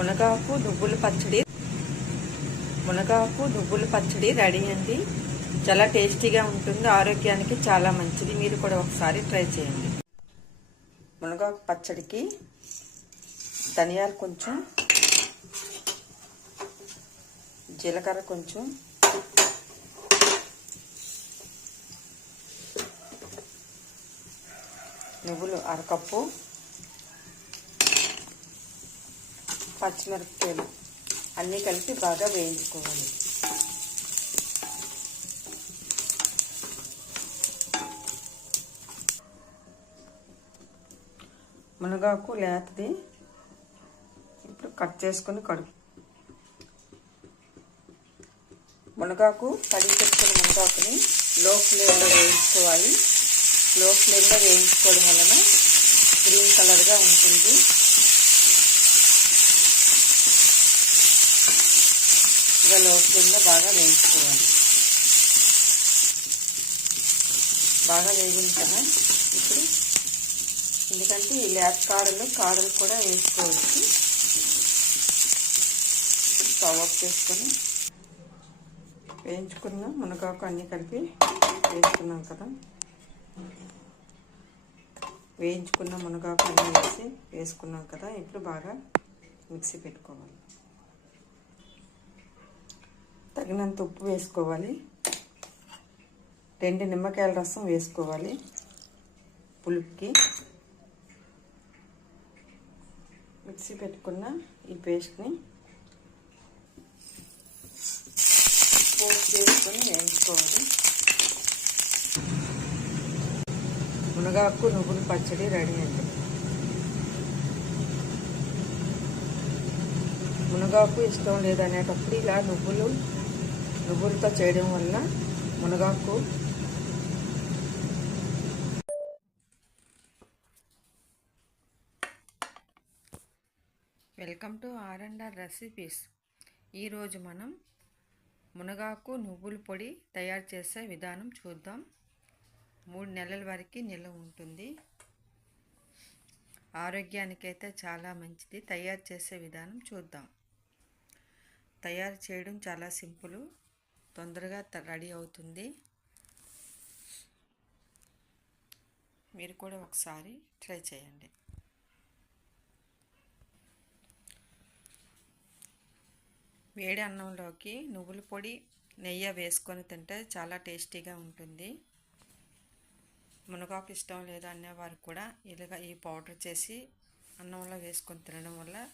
మునగాకు నువ్వుల పచ్చడి రెడీ అండి. చాలా టేస్టీగా ఉంటుంది, ఆరోగ్యానికి చాలా మంచిది. మీరు కూడా ఒకసారి ట్రై చేయండి. మునగాకు పచ్చడికి ధనియాలు కొంచెం, జీలకర్ర కొంచెం, నువ్వులు అరకప్పు, పచ్చిమిరపకాయలు అన్నీ కలిపి బాగా వేయించుకోవాలి. మునగాకు లేతది ఇప్పుడు కట్ చేసుకొని మునగాకు కడిగి పెట్టుకుని మునగాకుని లో ఫ్లేమ్లో వేయించుకోవాలి. లో ఫ్లేమ్లో వేయించుకోవడం వలన గ్రీన్ కలర్గా ఉంటుంది. ఇలా లో ఫ్లేమ్లో బాగా వేయించుకోవాలి. బాగా వేగిన కదా ఇప్పుడు, ఎందుకంటే ఈ లేత కాడలు కూడా వేసుకోవచ్చు. ఇప్పుడు స్టవ్ ఆఫ్ చేసుకొని వేయించుకున్న మునగాకు అన్నీ కలిపి వేసుకున్నాం కదా, వేయించుకున్న మునగాకు అన్నీ వేసుకున్నాం కదా. ఇప్పుడు బాగా మిక్సీ పెట్టుకోవాలి. తగినంత ఉప్పు వేసుకోవాలి. 2 నిమ్మకాయల రసం వేసుకోవాలి పులుపుకి. మిక్సీ పెట్టుకున్న ఈ పేస్ట్ని పోస్ట్ చేసుకొని వేయించుకోవాలి. మునగాకు నువ్వుల పచ్చడి రెడీ అండి. మునగాకు ఇష్టం లేదనేటప్పుడు ఇలా నువ్వులతో చేయడం వల్ల మునగాకు వెల్కమ్ టు R&R రెసిపీస్. ఈరోజు మనం మునగాకు నువ్వుల పొడి తయారు చేసే విధానం చూద్దాం. 3 నెలల వరకు నిల్వ ఉంటుంది. ఆరోగ్యానికైతే చాలా మంచిది. తయారు చేసే విధానం చూద్దాం. తయారు చేయడం చాలా సింపుల్, తొందరగా రెడీ అవుతుంది. మీరు కూడా ఒకసారి ట్రై చేయండి. వేడి అన్నంలోకి నువ్వుల పొడి నెయ్యి వేసుకొని తింటే చాలా టేస్టీగా ఉంటుంది. మునగాకు ఇష్టం లేదు అనేవారు కూడా ఇలాగ ఈ పౌడర్ చేసి అన్నంలో వేసుకొని తినడం వల్ల